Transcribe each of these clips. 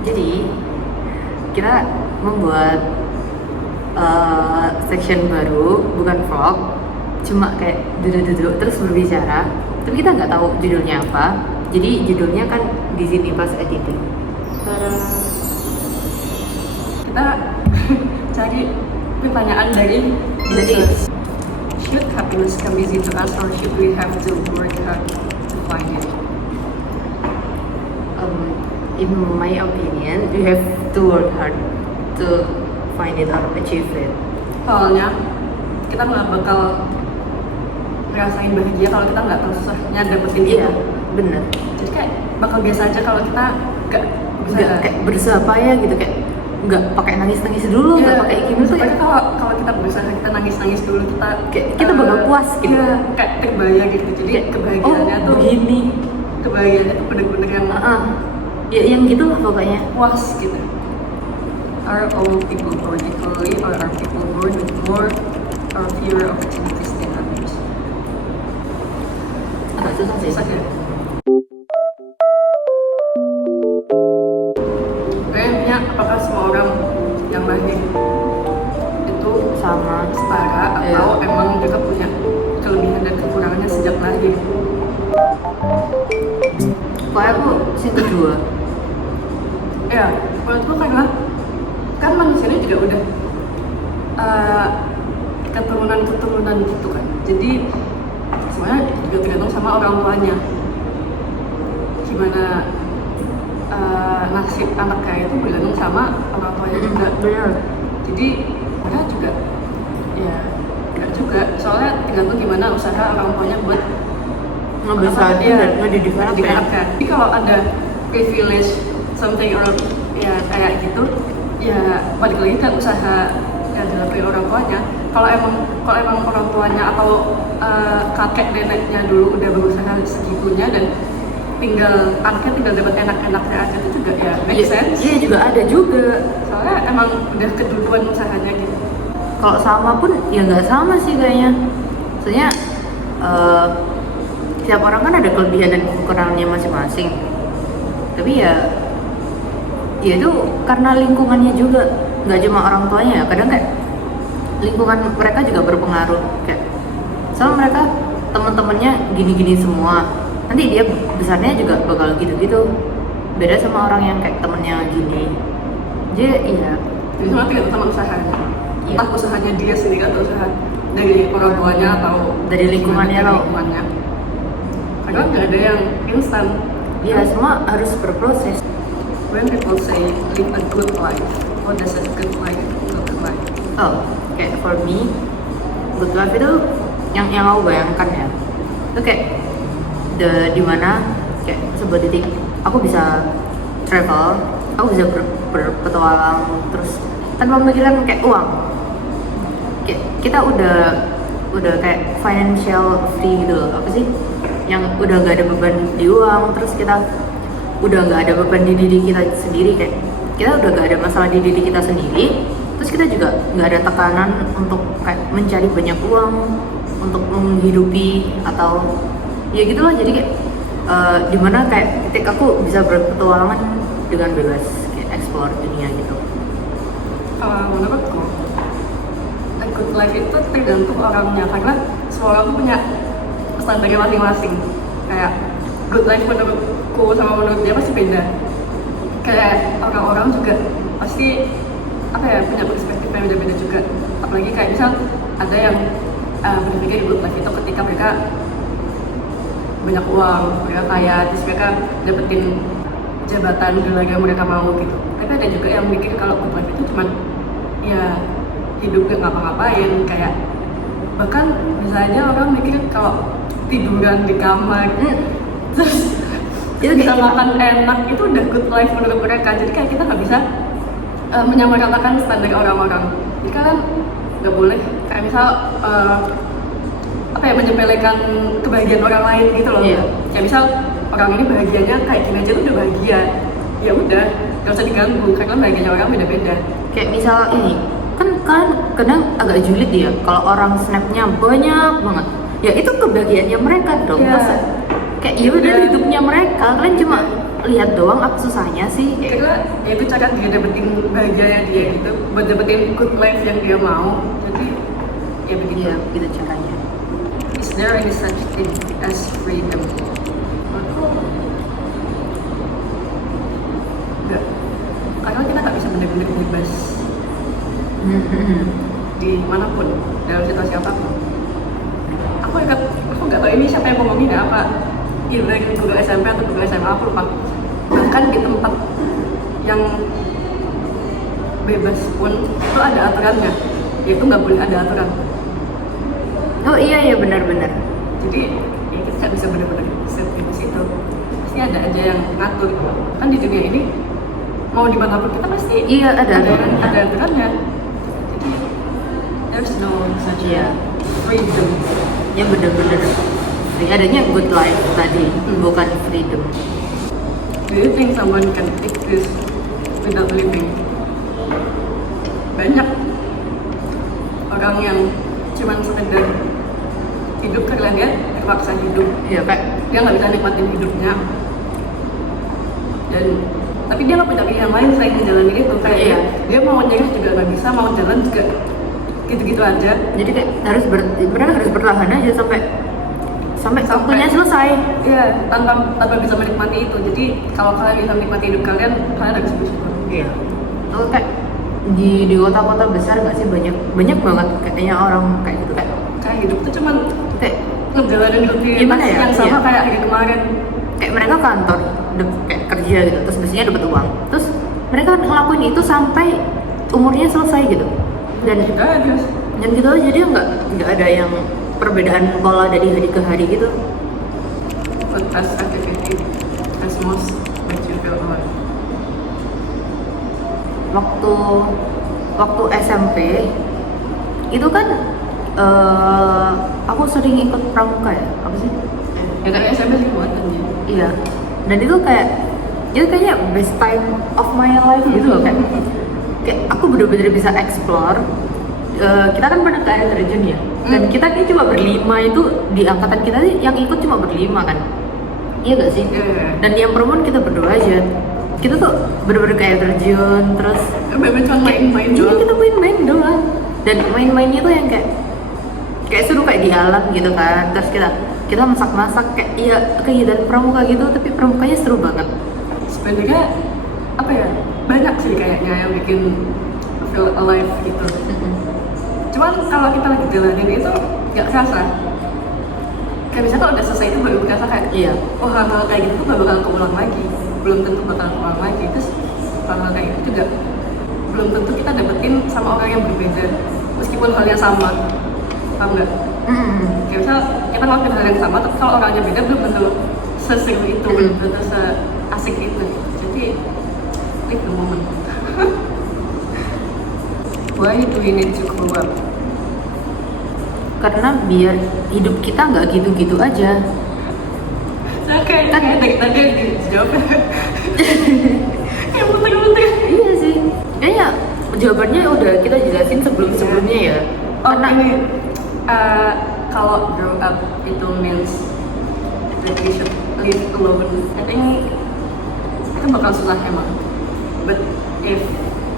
Jadi kita membuat section baru, bukan vlog, cuma kayak duduk-duduk terus berbicara. Tapi kita nggak tahu judulnya apa. Jadi judulnya kan di sini pas editing. Kita cari pertanyaan dari users. Should happiness come easy to us, or should we have to work hard to find it? In my opinion, you have to work hard to find it or achieve it. Soalnya kita nggak bakal ngerasain bahagia kalau kita nggak tahu susahnya dapetin itu. Iya, bener. Jadi kayak bakal biasa aja kalau kita nggak Nggak kayak berusaha payah gitu, kayak nggak pakai nangis dulu, nggak pakai gimana tuh. Soalnya kalau kita berusaha, kita nangis dulu, Kita bakal puas gitu. Iya, kayak terbayang gitu. Jadi Kayak, kebahagiaannya oh, tuh begini. Kebahagiaannya tuh bener-bener yang Ya yang gitu lah pokoknya. puas gitu. Are all people born equally, or are people born with more or fewer opportunities than others? Agak susah sih. Susah ya? Kayaknya apakah semua orang yang lahir itu Sama. setara, atau emang juga punya kelebihan dan kekurangannya sejak lahir? Pokoknya aku yang kedua. Ya, menurutku karena kan manusia ini juga udah keturunan gitu kan. Jadi sebenarnya juga tergantung sama orang tuanya. Gimana nasib anaknya itu bergantung sama orang tuanya juga. Bener. Jadi mereka juga ya enggak juga. Soalnya tergantung gimana usaha orang tuanya buat Ngebesarin dan ngedidik anaknya. Jadi kalau ada privilege something or ya kayak gitu, ya balik lagi kan usaha yang dilakukan orang tuanya. Kalau emang orang tuanya atau kakek neneknya dulu udah berusaha segitunya dan anaknya tinggal dapat enak-enaknya aja, itu juga ya make sense. Iya juga ada juga. Soalnya emang udah keduluan usahanya gitu. Kalau sama pun ya nggak sama sih kayaknya. Soalnya setiap orang kan ada kelebihan dan kekurangannya masing-masing. Tapi ya itu karena lingkungannya juga, nggak cuma orang tuanya ya. Kadang kayak lingkungan mereka juga berpengaruh. Kayak soalnya mereka teman-temannya gini-gini semua, nanti dia besarnya juga bakal gitu-gitu. Beda sama orang yang kayak temennya gini. Jadi iya. Jadi semua tergantung sama usahanya. Iya. Entah usahanya dia sendiri atau usaha dari orang tuanya atau Dari lingkungannya dari loh. lingkungannya. Karena nggak ada yang instan. Ya semua harus berproses. When people say live a good life, what does a good life look like? Oh, kayak for me, good life itu yang aku bayangkan ya, itu kayak dimana kayak sebuah titik aku bisa travel, aku bisa berpetualang terus tanpa memikirkan kayak uang. Kayak kita udah kayak financial free gitu loh, apa sih? Yang udah gak ada beban di uang, terus kita udah gak ada beban di diri kita sendiri, kayak kita udah gak ada masalah di diri kita sendiri, terus kita juga gak ada tekanan untuk kayak mencari banyak uang untuk menghidupi atau ya gitulah. Jadi kayak dimana kayak titik aku bisa berpetualangan dengan bebas, kayak explore dunia gitu. Menurutku, a good life itu tergantung orangnya, karena semua orang punya standarnya masing-masing. Kayak good life menurutku sama menurut dia pasti beda. Kayak orang-orang juga pasti punya perspektif yang beda-beda juga. Apalagi kayak misal ada yang berpikir good life itu ketika mereka banyak uang, mereka kaya, terus mereka dapetin jabatan gelar yang mereka mau gitu. Tapi ada juga yang mikir kalau good life itu cuman ya hidup gak ngapa-ngapain, kayak bahkan bisa aja orang mikir kalau tiduran di kamar terus Itu bisa kayak makan enak itu udah good life menurut mereka. Jadi kayak kita nggak bisa menyamaratakan standar orang-orang. Jadi kan nggak boleh kayak misal menyepelekan kebahagiaan orang lain gitu loh. Iya. Kayak misal orang ini bahagianya kayak gini aja tuh udah bahagia, ya udah nggak usah diganggu karena bahagianya orang beda-beda. Kayak misal ini kan kadang agak julid ya kalau orang snapnya banyak banget, ya itu kebahagiaannya mereka dong. Iya. Masa kayak ya udah hidupnya mereka, kalian cuma lihat doang apa susahnya sih? Karena ya itu cara dia dapetin bahagia dia gitu, buat dapetin good life yang dia mau. Jadi ya begitu. Iya, gitu caranya. Is there any such thing as freedom? Aku enggak. Karena kita nggak bisa benar-benar bebas di manapun, dalam situasi apapun. Aku nggak tahu ini siapa yang ngomongin ya, apa either guru SMP atau guru SMA, aku lupa. Bahkan di tempat yang bebas pun itu ada aturannya, yaitu nggak boleh ada aturan. Oh iya benar-benar. Jadi ya kita nggak bisa benar-benar set di situ. Pasti ada aja yang ngatur. Kan di dunia ini mau di manapun kita pasti Iya ada aturannya. Jadi there's no such Iya. freedom. Ya benar-benar. Adanya good life tadi, bukan freedom. Do you think someone can exist without living? Banyak orang yang cuman sekedar hidup karena dia terpaksa hidup. Iya kayak Dia nggak bisa nikmatin hidupnya. Dan tapi dia nggak punya pilihan lain selain menjalani itu. Kayak Iya. dia mau nyerah juga nggak bisa, mau jalan juga gitu-gitu aja. jadi kayak harus bertahan aja sampai waktunya selesai. Iya, tanpa bisa menikmati itu. Jadi kalau kalian bisa menikmati hidup kalian harus bersyukur. Iya. Tuh kayak di kota-kota besar nggak sih banyak banget kayaknya orang kayak gitu Kayak hidup tuh cuman kayak ngejalanin rutinitas Gimana ya? yang sama Iya. kayak hari kemarin. kayak mereka kantor kayak kerja gitu terus biasanya dapat uang terus mereka ngelakuin itu sampai umurnya selesai gitu dan Terus gitu aja dia nggak ada yang perbedaan pola dari hari ke hari gitu. what as activity as most makes you feel alive? Waktu SMP itu kan aku sering ikut pramuka ya apa sih Ya kayak SMP sih buatannya. iya dan itu kayaknya best time of my life gitu loh kayak aku bener-bener bisa explore. Kita kan pernah ke air terjun ya dan kita kayak cuma berlima itu di angkatan kita sih yang ikut cuma berlima kan iya gak sih Iya. dan yang perempuan kita berdua aja kita tuh bener-bener ke air terjun terus Memang cuma main-main iya doang. kita main-main doang dan main-mainnya tuh yang kayak seru kayak di alam gitu kan terus kita masak-masak kayak iya kegiatan pramuka gitu tapi pramukanya seru banget. Sebenarnya apa ya, banyak sih kayaknya yang bikin feel alive gitu. Cuman kalau kita lagi jalanin itu nggak kerasa. Kayak misalnya kalau udah selesai itu baru kerasa kayak Iya. oh hal-hal kayak gitu tuh gak bakal keulang lagi, belum tentu bakal keulang lagi. Terus hal-hal kayak gitu juga belum tentu kita dapetin sama orang yang berbeda meskipun halnya sama, paham nggak? Kayak misal kita ngelakuin hal yang sama tapi kalau orangnya beda belum tentu seseru itu, belum tentu seasik itu. Jadi live the moment. Why do we need to grow up? Karena biar hidup kita nggak gitu-gitu aja. Saya kayak dari tadi dijawab. Kayak muter-muter. Iya sih. Kayaknya jawabannya udah kita jelasin sebelumnya ya. Oh Karena ini kalau grow up itu means that we should live alone. I think itu bakal susah emang. But if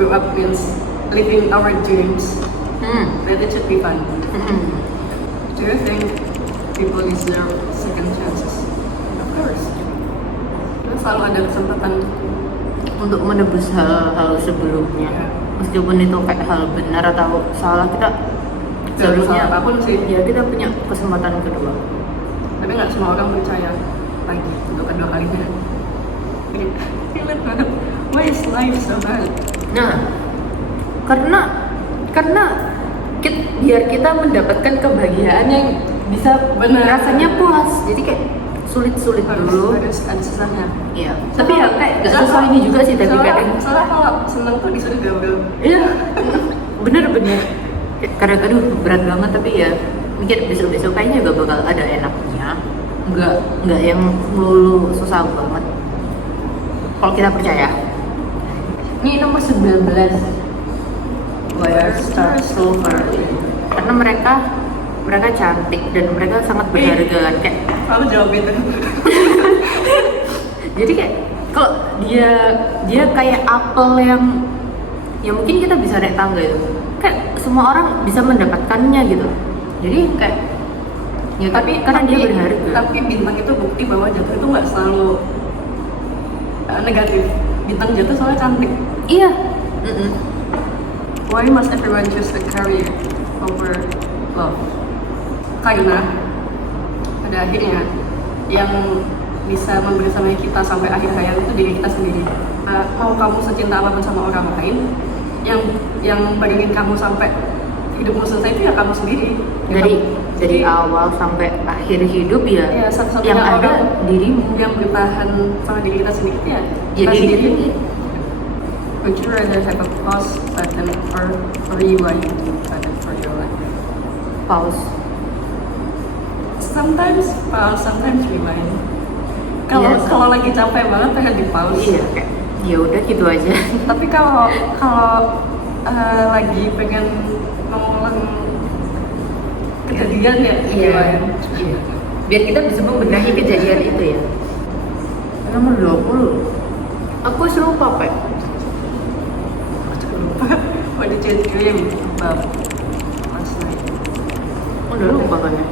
grow up means living our dreams, then it should be fun. Do you think people deserve second chances? Of course. Kita selalu ada kesempatan. untuk menebus hal-hal sebelumnya, meskipun itu kayak hal benar atau salah kita seharusnya salah apapun sih. ya kita punya kesempatan kedua. Tapi nggak semua orang percaya lagi untuk kedua kalinya. Jadi, relate banget. Why is life so hard? Nah, karena biar kita mendapatkan kebahagiaan yang bisa Benar. rasanya puas, jadi kayak sulit dulu. Harus ada susahnya. Iya. Tapi ya kayak gak susah ini juga sih tapi kadang. Soalnya kalau seneng tuh disuruh gaul. Iya. Bener. Kayak kadang aduh berat banget tapi ya mungkin besok kayaknya gak bakal ada enaknya. Nggak yang melulu susah banget. Kalau kita percaya. Ini nomor 19. Why are stars so early? Karena mereka cantik dan mereka sangat berharga kan kayak Kamu jawab itu. jadi kayak Kalau dia kayak apel yang ya mungkin kita bisa naik tangga itu, kayak semua orang bisa mendapatkannya gitu. Jadi kayak ya karena dia berharga. Tapi bintang itu bukti bahwa jatuh itu nggak selalu negatif. Bintang jatuh soalnya cantik. Iya. Why must everyone choose a career over love? Karena pada akhirnya yang bisa membersamai kita sampai akhir hayat itu diri kita sendiri. Mau kamu secinta apapun sama orang lain, yang barengin kamu sampai hidupmu selesai itu ya kamu sendiri. Dari awal sampai akhir hidup ya, satu-satunya yang ada orang dirimu, yang bertahan sama diri kita sendiri ya ya kita diri sendiri. sendiri. Would you rather have a pause button or a rewind button for your life? Pause. Sometimes pause, sometimes rewind. Kalau Iya, kalau lagi capek banget pengen di pause. Iya, kayak ya udah gitu aja. Tapi kalau lagi pengen mengulang kejadian ya rewind. Iya. Biar kita bisa membenahi kejadian itu ya. Nomor 20. Aku lupa, Pak. What did you dream about last night? Udah lupa kan ya?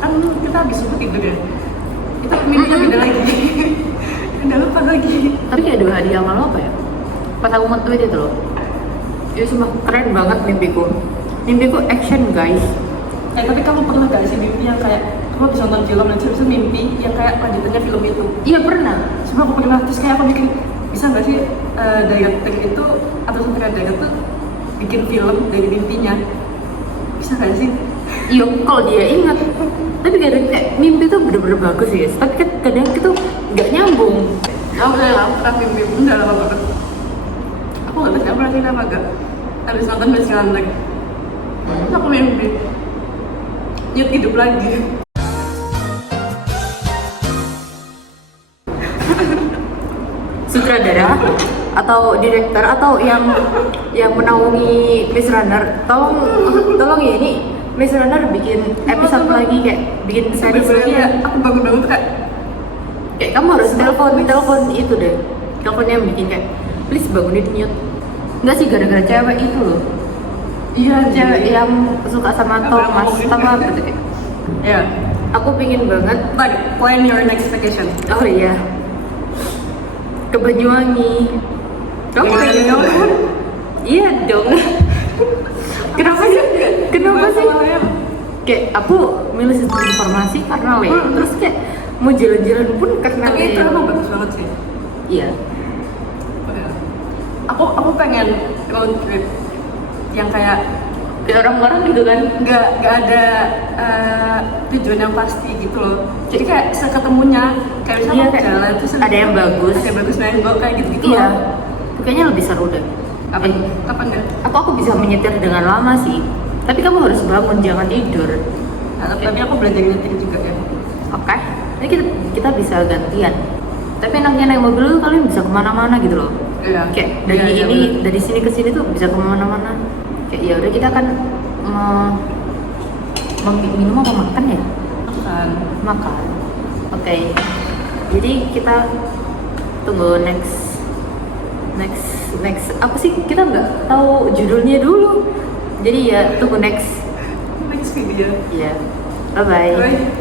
Kan kita habis subuh tidur ya. Itu mimpinya beda lagi. Udah lupa lagi. Tapi kayak 2 hari yang lalu apa ya? Pas aku nge-tweet itu loh. Ya sumpah keren banget mimpiku. Mimpiku action guys. Tapi kamu pernah gak sih mimpi yang kayak kamu habis nonton film dan terus mimpi yang kayak lanjutannya film itu? Iya pernah. Sebab aku pernah, terus kayak aku mikir bisa nggak sih director itu atau sutradara tuh bikin film dari mimpinya? Bisa nggak sih? Iya kalau dia ingat. Tapi kadang kayak mimpi tuh bener-bener bagus ya. Tapi kan kadang itu nggak nyambung. Aku udah lama mimpi, udah lama banget. Aku nggak tahu kenapa sih nama gak habis nonton Best Runner. Terus aku mimpi Nyut hidup lagi. Sutradara atau direktur atau yang menaungi Maze Runner, tolong ya ini Maze Runner bikin episode lagi, kayak bikin series lagi ya. Aku bangun-bangun tuh Kayak kamu harus telepon itu deh, telepon yang bikin kayak please bangunin Nyut. Enggak sih, gara-gara cewek itu loh. Iya, cewek yang suka sama Thomas sama apa tuh kayak. ya. Aku pingin banget. Like, plan your next vacation. Oh iya, ke Banyuwangi. Kamu pengen nonton? Iya dong. Kenapa sih? Kayak aku milih sistem informasi karena terus kayak mau jalan-jalan pun karena Tapi itu emang bagus banget sih. Iya. Aku pengen road trip yang kayak Orang-orang gitu kan. nggak ada tujuan yang pasti gitu loh. Jadi kayak seketemunya kayak misalnya Iya, kayak jalan terus ada yang bagus. ada yang bagus mango kayak gitu Iya. loh. Kayaknya lebih seru deh. Kapan nggak? Aku bisa menyetir dengan lama sih. Tapi kamu harus bangun, jangan tidur. Tapi aku belajar nyetir juga ya. Oke. Jadi kita bisa gantian. Tapi enaknya naik mobil tuh kalian bisa kemana-mana gitu loh. Iya. Kayak dari sini ke sini tuh bisa kemana-mana. Kayak ya udah kita kan minum apa makan ya? Makan. Oke. Jadi kita tunggu next apa sih, kita nggak tahu judulnya dulu. Jadi ya tunggu next Next video. ya. Bye bye. Bye.